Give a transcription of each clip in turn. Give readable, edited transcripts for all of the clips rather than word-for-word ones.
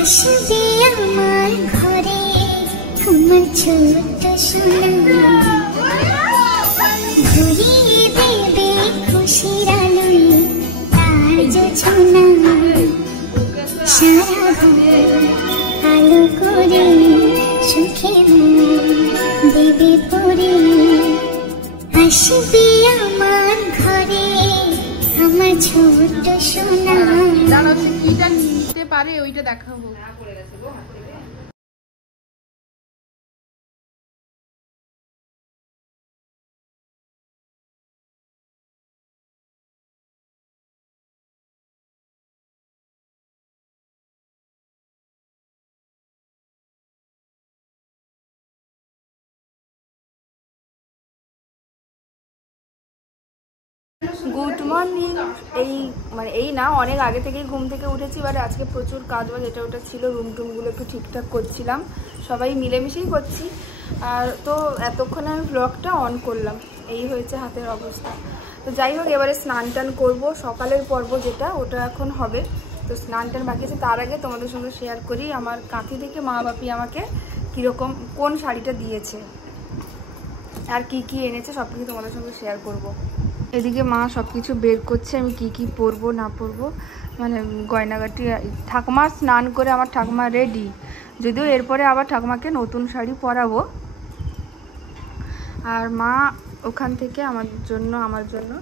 আসবে আমার ঘরে আমার ছোট সোনা, ঘুরিয়ে দেবে খুশির আলোয় তার জোছনা, সারা ঘর আলো করে সুখে দেবে পরে। আসবে আমার ঘরে আমার ছোট সোনা। দাঁড়াও, কিটা নিতে পারে ওইটা দেখাবো। Good morning. এই না, অনেক আগে থেকেই ঘুম থেকে উঠেছি, বাট আজকে প্রচুর কাজ বাজ এটা ওটা ছিল, রুম টুমগুলো একটু ঠিকঠাক করছিলাম, সবাই মিলেমিশেই করছি। আর তো এতক্ষণে আমি ব্লগটা অন করলাম, এই হয়েছে হাতের অবস্থা। তো যাই হোক, এবারে স্নান টান করবো, সকালের পর্ব যেটা ওটা এখন হবে। তো স্নান টান বাকি আছে, তার আগে তোমাদের সঙ্গে শেয়ার করি আমার কাঁথি থেকে মা বাপি আমাকে কীরকম কোন শাড়িটা দিয়েছে আর কি কি এনেছে সব কিছু তোমাদের সঙ্গে শেয়ার করব। এদিকে মা সব কিছু বের করছে, আমি কি কি পরবো না পরবো, মানে গয়নাগাটি। ঠাকুমা স্নান করে আমার ঠাকুমা রেডি, যদিও এরপরে আবার ঠাকুমাকে নতুন শাড়ি পরাবো। আর মা ওখান থেকে আমার জন্য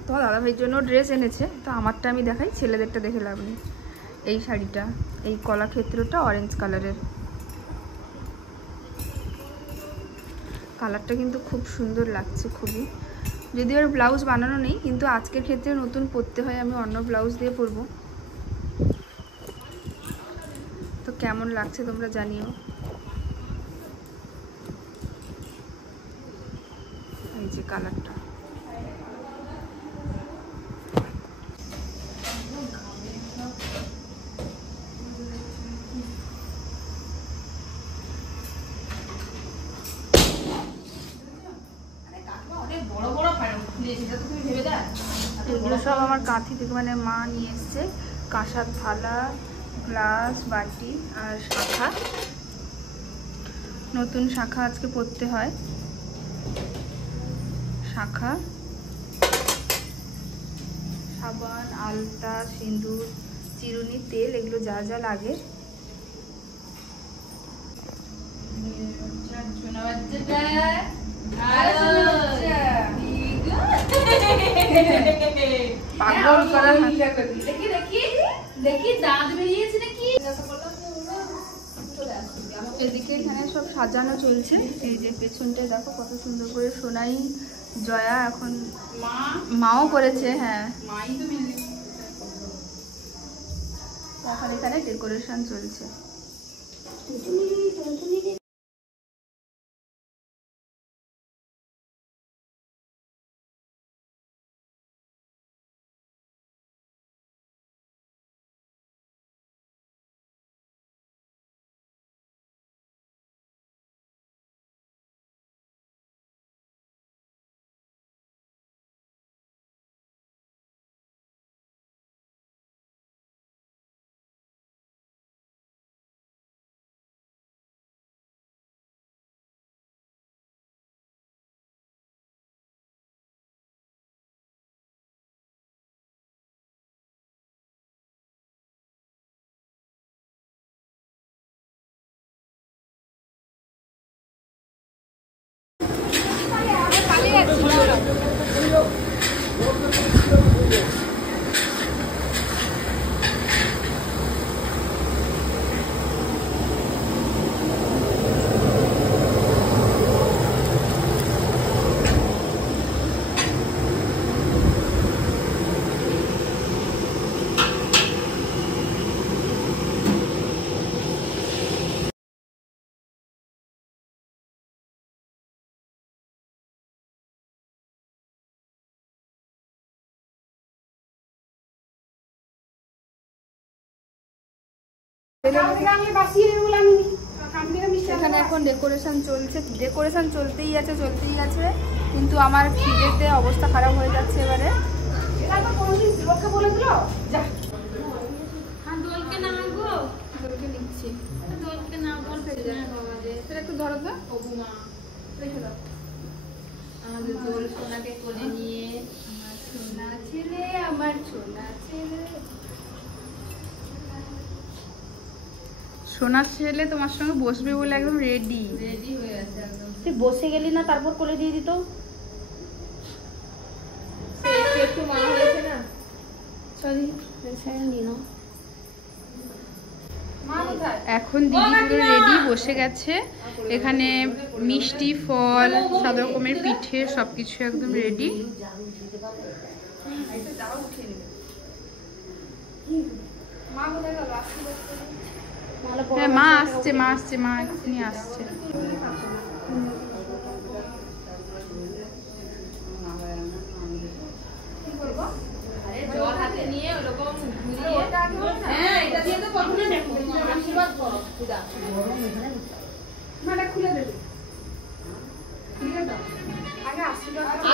তোমার দাদাভাইয়ের জন্য ড্রেস এনেছে, তো আমারটা আমি দেখাই, ছেলেদেরটা দেখে লাভ নেই। এই শাড়িটা, এই কলাক্ষেত্রটা অরেঞ্জ কালারের, কালারটা কিন্তু খুব সুন্দর লাগছে খুবই। যদিও আর ব্লাউজ বানানো নেই, কিন্তু আজকের ক্ষেত্রে নতুন পরতে হয়, আমি অন্য ব্লাউজ দিয়ে পরবো। তো কেমন লাগছে তোমরা জানিও। এই যে কালারটা, এগুলো সব আমার কাঁথি থেকে, মানে মা নিয়ে এসছে। কাঁসার থালা, গ্লাস, বাটি আর শাখা, নতুন শাখা আজকে পরতে হয়। শাখা, সাবান, আলতা, সিঁদুর, চিরুনি, তেল, এগুলো যা যা লাগে। পাগল করা, দেখি দাঁত বেরিয়েছে নাকি। এদিকে এখানে সব সাজানো চলছে, এই যে পেছনটায় দেখো কত সুন্দর করে সোনাই জয়া এখন মাও করেছে। হ্যাঁ, এখন এখানে ডেকোরেশন চলছে। এখানে এখন ডেকোরেশন চলছে, ডেকোরেশন চলতেই আছে, কিন্তু আমার খিদেতে অবস্থা খারাপ হয়ে যাচ্ছে এবারে। দোলকে নিচ্ছি। একটু ধরো তো। রেখে দাও। আমাদের দোল সোনাকে কোলে নিয়ে, আমার সোনা ছেলে, আমার সোনা ছেলে। সোনা ছেলে তোমার সঙ্গে বসবে বলে একদম রেডি হয়ে আছে একদম। তুই বসে গেলি না, তারপর কোলে দিয়ে দিত। একটু মা হয়েছে না, সরি এখন দিদি পুরো রেডি বসে গেছে। এখানে মিষ্টি, ফল, সব রকমের পিঠে সবকিছু একদম রেডি। হ্যাঁ মা আসছে, মা আসছে, মা এখনই আসছে। জল হাতে নিয়ে ওরকম ঘুরিয়ে, হ্যাঁ এটা দিয়ে তো প্রথমে দেখো আশীর্বাদ করো। মাটা খুলে দেবে, খুলে দাও। আগে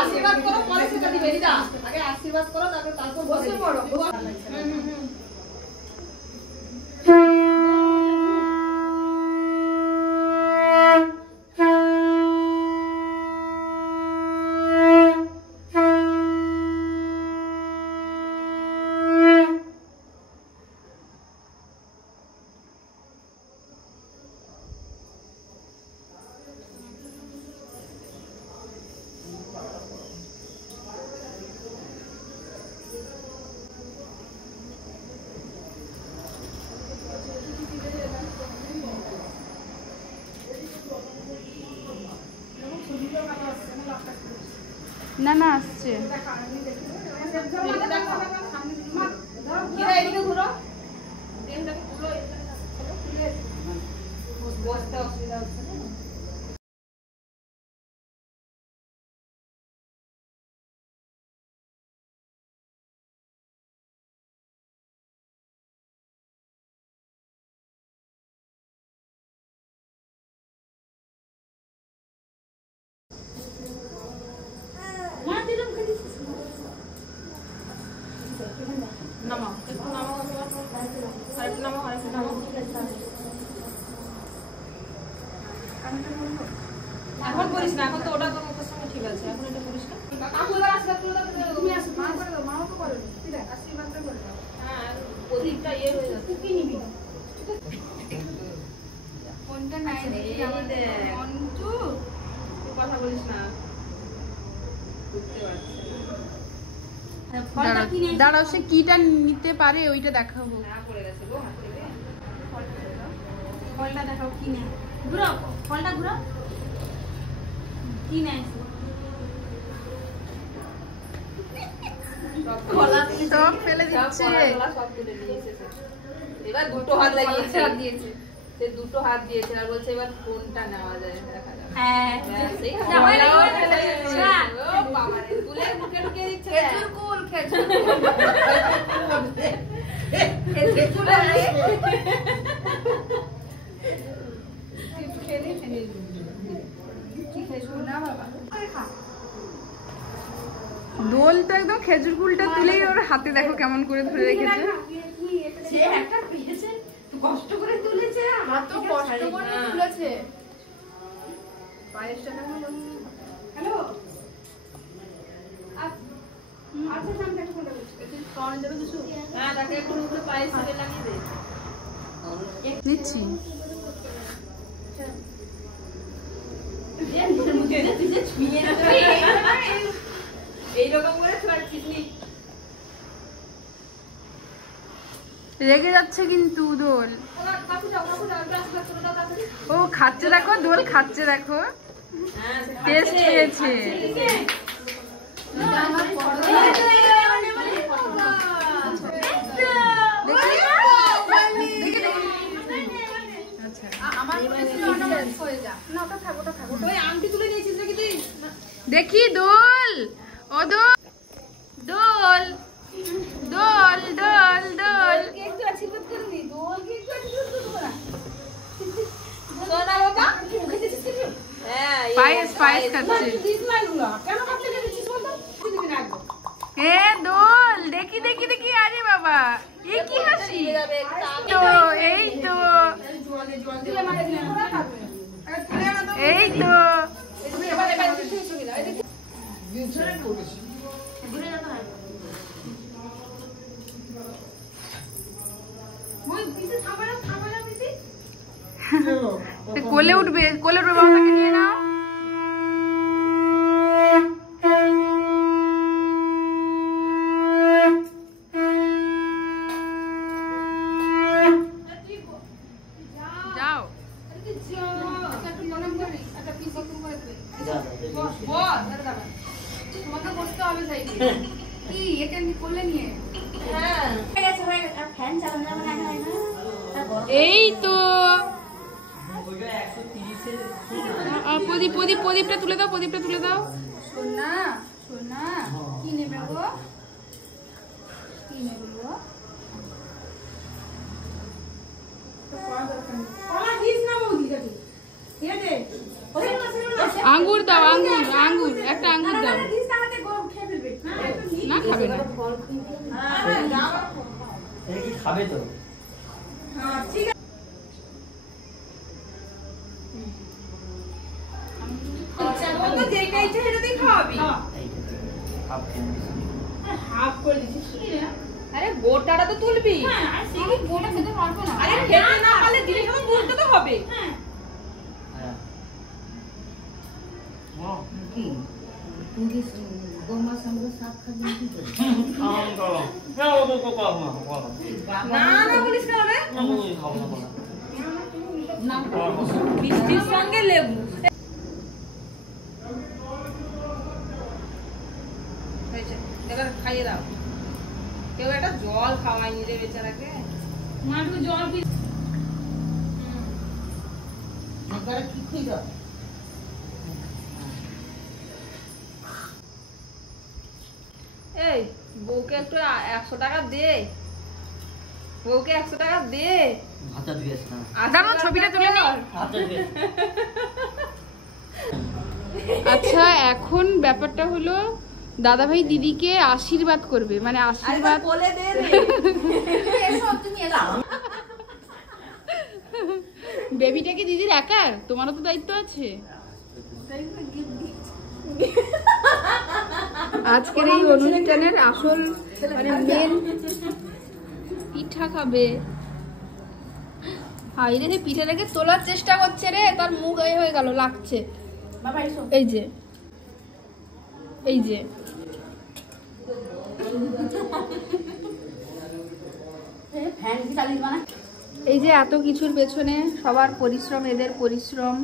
আশীর্বাদ করো, পরে সেটা দিবে। দিদা আগে আশীর্বাদ করো, তারপর বসে পড়ো। না না আসছে। এখন করিস না, এখন তো ওটা তোর মুখের সঙ্গে ঠিক আছে, এখন এটা করিস না। তুমি আসো, মা করে দাও, মাও তো করো, ঠিক আছে আশীর্বাদ করে দাও। হ্যাঁ প্রদীপটা ইয়ে হয়ে যাচ্ছে। তুই কি নিবি? কোনটা নাই দেখি আমাদের অন্তু, তুই কথা বলিস না, বুঝতে পারছিস। দাঁড়াও, সে কিটা নিতে পারে ওইটা দেখাবো। ফলটা দেখাও, কি নেই ঘুরাও, ফলটা ঘুরাও, কি নেই সব ফেলে দিচ্ছে। এবার দুটো হাত লাগিয়েছে, সে দুটো হাত দিয়েছে আর বলছে এবার কোনটা নেওয়া যায় দেখা যাবে। হ্যাঁ ফুলের মুখে ঢুকিয়ে দিচ্ছে। খেজুর কুল, খেজুর দোল তো একদম খেজুর কুলটা তুলেই ওর হাতে দেখো কেমন করে ধরে রেখেছে। কষ্ট করে তুলেছে, কষ্ট করে তুলেছে। পায়েসটা দেখো। হ্যালো আচ্ছা সামনে একটু করে খাওয়ানো যাবে কিছু? হ্যাঁ তাকে একটু উপরে পায়েস লাগিয়ে দে। নিচ্ছি এইরকম করে রেগে যাচ্ছে কিন্তু দোল। ও খাচ্ছে দেখো, দোল খাচ্ছে দেখো, টেস্ট পেয়েছে। দেখি দোল, ও দোল, দোল দোল দোল দোল পায়েস পায়েস খাচ্ছে। এ দোল দেখি দেখি দেখি, আরে বাবা এ কি হাসি। তো এই তো কোলে উঠবে, কোলে উঠবে, বাবাকে নিয়ে নাও। এই তো প্রদীপটা তুলে দাও, প্রদীপটা তুলে দাও। সোনা সোনা কি নেবে গো, কি নেবে গো? আঙ্গুর দাও, আঙ্গুর, আঙ্গুর একটা আঙ্গুর দাও। না খাবে না, খাবে তো। আরে গোটাটা তো তুলবি, গোটা খেতে পারবো না। আরে খেতে না পারলে জিনিস তুলতে তো হবে। মিষ্টির সঙ্গে লেবু এবার খাইয়ে দাও। কেউ একটা জল খাওয়ায়নি রে বেচারাকে। মাটু জল কি খুঁই দাও। এই বউকে একটু 100 টাকা দে, বউকে 100 টাকা দে। ছবিটা তুলে নি। আচ্ছা এখন ব্যাপারটা হলো দাদা ভাই দিদিকে আশীর্বাদ করবে, মানে আশীর্বাদ বলে দে রে। বেবিটা কি দিদির একার? তোমারও তো দায়িত্ব আছে। আজকের এই অনুষ্ঠানের আসল মানে মেন পিঠা খাবে। হাইরে রে, পিঠাটাকে তোলার চেষ্টা করছে রে, তার মুখ এই হয়ে গেল, লাগছে। এই যে এই যে এই যে এত কিছুর পেছনে সবার পরিশ্রম, এদের পরিশ্রম।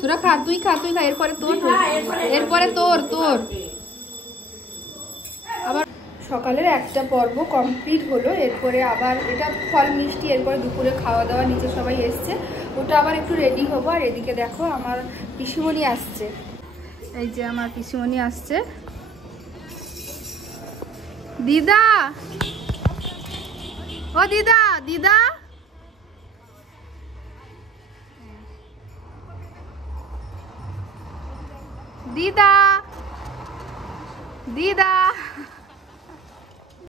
তোরা খা, তুই খা, তুই খা, এরপরে তোর, এরপরে তোর তোর আবার। সকালের একটা পর্ব কমপ্লিট হলো, এরপরে আবার এটা ফল মিষ্টি, এরপরে দুপুরে খাওয়া দাওয়া, নিচে সবাই এসছে, ওটা আবার একটু রেডি হবো। আর এদিকে দেখো আমার পিসিমণি আসছে, এই যে আমার পিসিমণি আসছে। দিদা, ও দিদা, দিদা দিদা দিদা